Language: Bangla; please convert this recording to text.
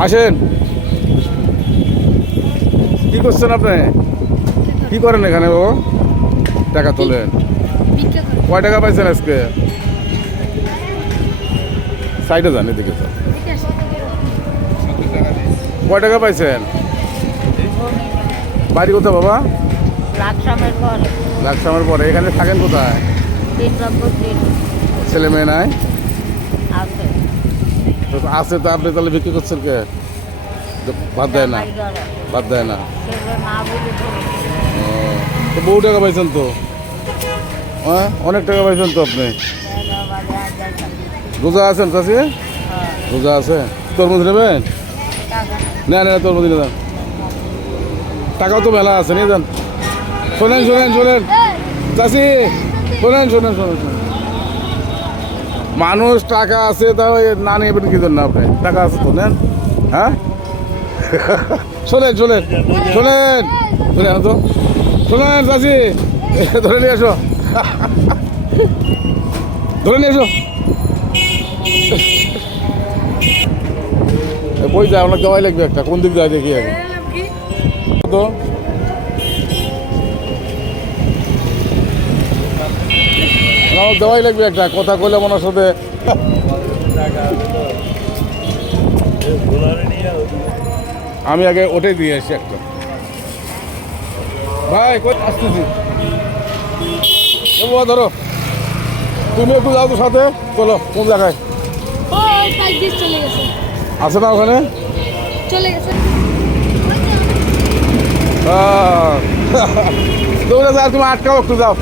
আসেন। কি করছেন আপনি? কি করেন এখানে বাবা? টাকা তোলেন। কয় টাকা পাইছেন আজকে? সাইডে যান, এদিকে স্যার। কয় টাকা পাইছেন? বাড়ি কোথায় বাবা? লাকসামের পরে। এখানে থাকেন কোথায়? ছেলে মেয়ে নাই? আছে তো, আপনি তাহলে বিক্রি করছেন কে? বাদ দেয় না, বাদ দেয় না। তো বহু টাকা পাইছেন তো, হ্যাঁ অনেক টাকা পাইছেন তো আপনি। রোজা আছেন চাষি? রোজা আছে। তরমুজ নেবেন? না না, তরমুজ নিয়ে যান। টাকাও তো মেলা আছে, নিয়ে যান। শোনেন শোনেন শোনেন চাষি, শোনেন শোনেন শোনেন শোনেন, মানুষ টাকা আছে তাও না নেবেন কি জন্য আপনি? টাকা আছে তো নেন। হ্যাঁ শোনেন শোনেন শোনেন শোনেন তো, শোনেন চাষি, ধরে নিয়ে এসো, ধরে নিয়ে এসো। বই যায়, আপনার দেওয়াই লাগবে একটা। কোন দিক যায় দেখি আগে তো। আমার দেওয়াই লাগবে একটা, কথা কইলে মনের সাথে। আমি আগে ওটাই দিয়ে আসি একটা। ভাই কই আসতেছি, ধরো তুমি একটু যাও তো সাথে। চলো, কোন জায়গায় আছে না ওখানে? তুমি আটকাও, একটু যাও।